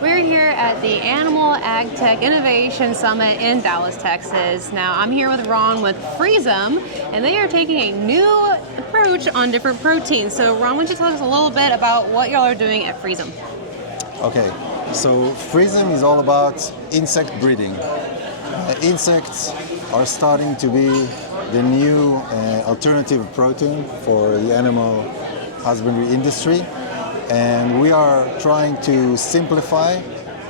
We're here at the Animal AgTech Innovation Summit in Dallas, Texas. Now, I'm here with Ron with FreezeM, and they are taking a new approach on different proteins. So, Ron, why don't you tell us a little bit about what y'all are doing at FreezeM? Okay, so FreezeM is all about insect breeding. Insects are starting to be the new alternative protein for the animal husbandry industry. And we are trying to simplify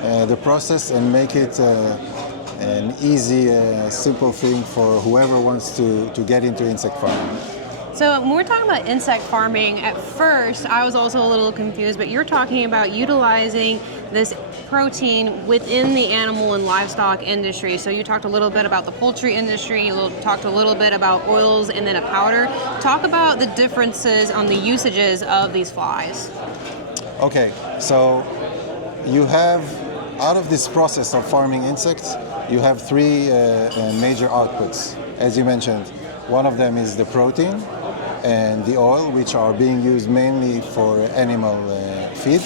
the process and make it an easy, simple thing for whoever wants to get into insect farming. So when we're talking about insect farming, at first I was also a little confused, but you're talking about utilizing this protein within the animal and livestock industry. So you talked a little bit about the poultry industry, you talked a little bit about oils and then a powder. Talk about the differences on the usages of these flies. Okay, so you have, out of this process of farming insects, you have three major outputs. As you mentioned, one of them is the protein and the oil, which are being used mainly for animal feed.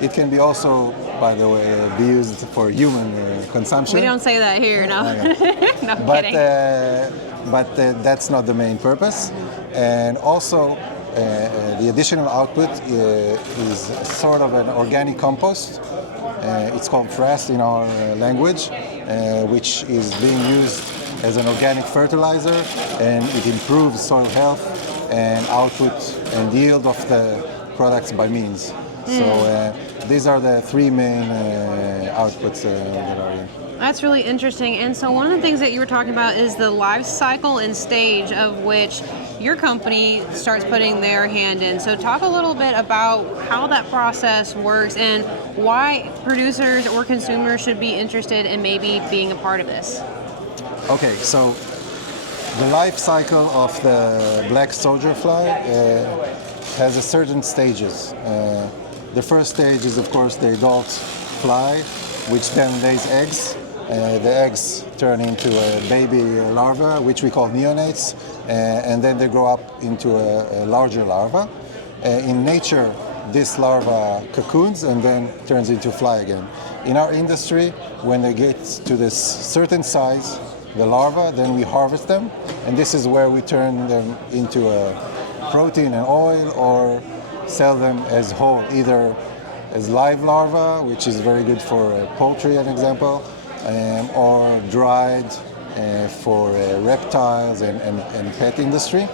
It can be also, by the way, be used for human consumption. We don't say that here, no. Okay. No, but kidding. That's not the main purpose. And also, the additional output is sort of an organic compost. It's called frass in our language, which is being used as an organic fertilizer, and it improves soil health and output and yield of the products by means. So these are the three main outputs that are here. That's really interesting. And so one of the things that you were talking about is the life cycle and stage of which your company starts putting their hand in. So talk a little bit about how that process works and why producers or consumers should be interested in maybe being a part of this. Okay, so the life cycle of the black soldier fly has a certain stages. The first stage is, of course, the adult fly, which then lays eggs. The eggs turn into a baby larva, which we call neonates, and then they grow up into a larger larva. In nature, this larva cocoons and then turns into a fly again. In our industry, when they get to this certain size, the larva, then we harvest them, and this is where we turn them into a protein and oil, or sell them as whole, either as live larva, which is very good for poultry, an example, or dried for reptiles and pet industry.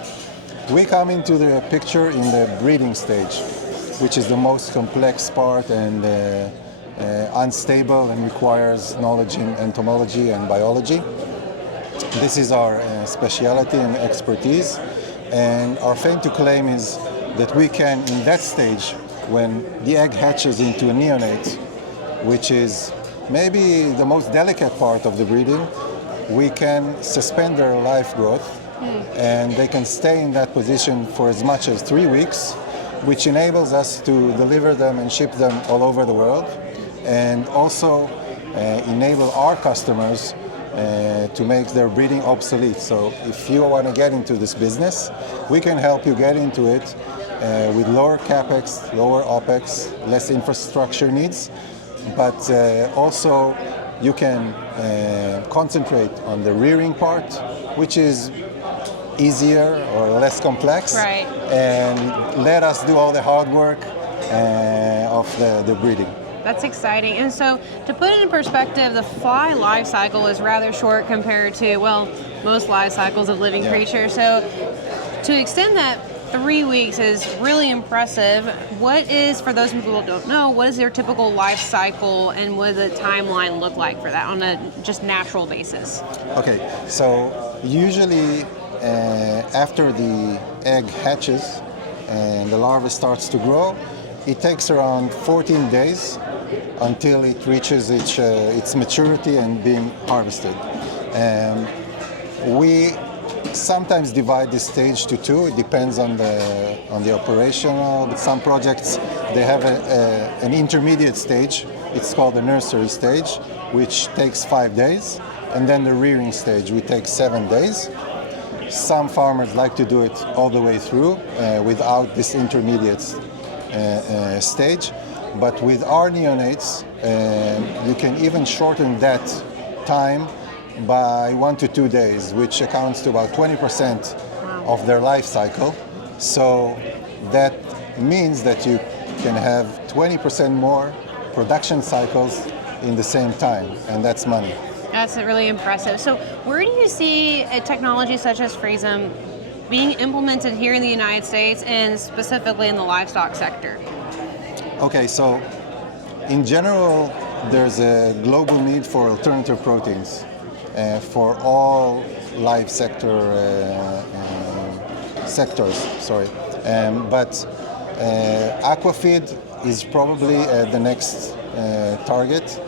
We come into the picture in the breeding stage, which is the most complex part and unstable and requires knowledge in entomology and biology. This is our specialty and expertise, and our claim to claim is that we can, in that stage, when the egg hatches into a neonate, which is maybe the most delicate part of the breeding, we can suspend their life growth and they can stay in that position for as much as 3 weeks, which enables us to deliver them and ship them all over the world, and also enable our customers to make their breeding obsolete. So if you want to get into this business, we can help you get into it with lower capex, lower opex, less infrastructure needs, but also you can concentrate on the rearing part, which is easier or less complex, right, and let us do all the hard work of the breeding. That's exciting. And so to put it in perspective, the fly life cycle is rather short compared to, well, most life cycles of living creatures. So to extend that 3 weeks is really impressive. What is, for those people who don't know, what is their typical life cycle and what does the timeline look like for that on a just natural basis? Okay, so usually after the egg hatches and the larva starts to grow, it takes around 14 days until it reaches its maturity and being harvested. We sometimes divide this stage to two. It depends on the operational. But some projects, they have an intermediate stage. It's called the nursery stage, which takes 5 days, and then the rearing stage, which takes 7 days. Some farmers like to do it all the way through without this intermediate stage. But with our neonates, you can even shorten that time by 1 to 2 days, which accounts to about 20% of their life cycle. So that means that you can have 20% more production cycles in the same time, and that's money. That's really impressive. So where do you see a technology such as FreezeM being implemented here in the United States and specifically in the livestock sector? Okay, so in general, there's a global need for alternative proteins for all live sectors. But aquafeed is probably the next target,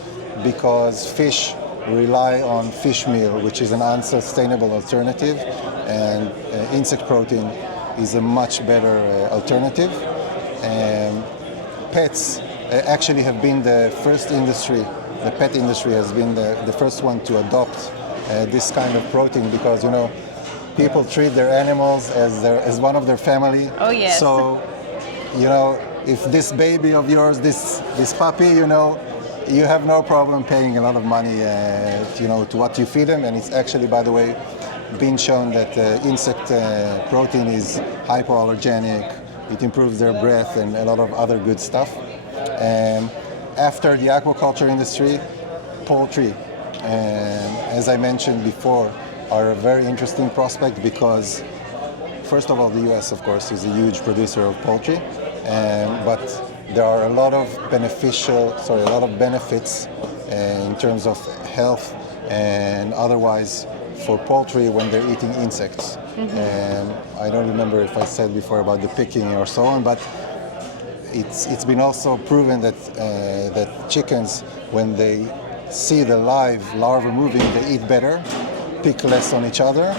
because fish rely on fish meal, which is an unsustainable alternative, and insect protein is a much better alternative. Pets actually have been the first industry, the pet industry has been the first one to adopt this kind of protein, because, you know, people treat their animals as one of their family. Oh, yes. So, you know, if this baby of yours, this puppy, you know, you have no problem paying a lot of money, you know, to what you feed them. And it's actually, by the way, been shown that insect protein is hypoallergenic. It improves their breath and a lot of other good stuff. After the aquaculture industry, poultry, as I mentioned before, are a very interesting prospect, because first of all, the US, of course, is a huge producer of poultry, but there are a lot of benefits in terms of health and otherwise for poultry when they're eating insects. I don't remember if I said before about the picking or so on, but it's been also proven that chickens, when they see the live larva moving, they eat better, pick less on each other,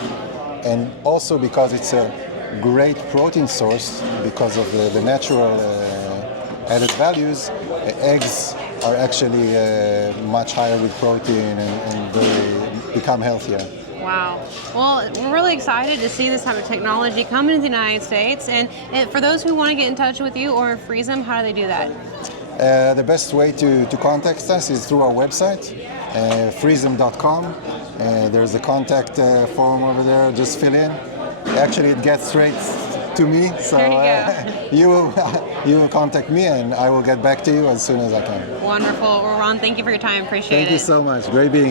and also because it's a great protein source because of the natural added values. Eggs are actually much higher with protein, and they become healthier. Wow. Well, we're really excited to see this type of technology come into the United States. And for those who want to get in touch with you or FreezeM, how do they do that? The best way to contact us is through our website, FreezeM.com. There's a contact form over there, just fill in. Actually, it gets straight to me, so you will contact me and I will get back to you as soon as I can. Wonderful. Well, Ron, thank you for your time. Appreciate it. Thank you so much. Great being here.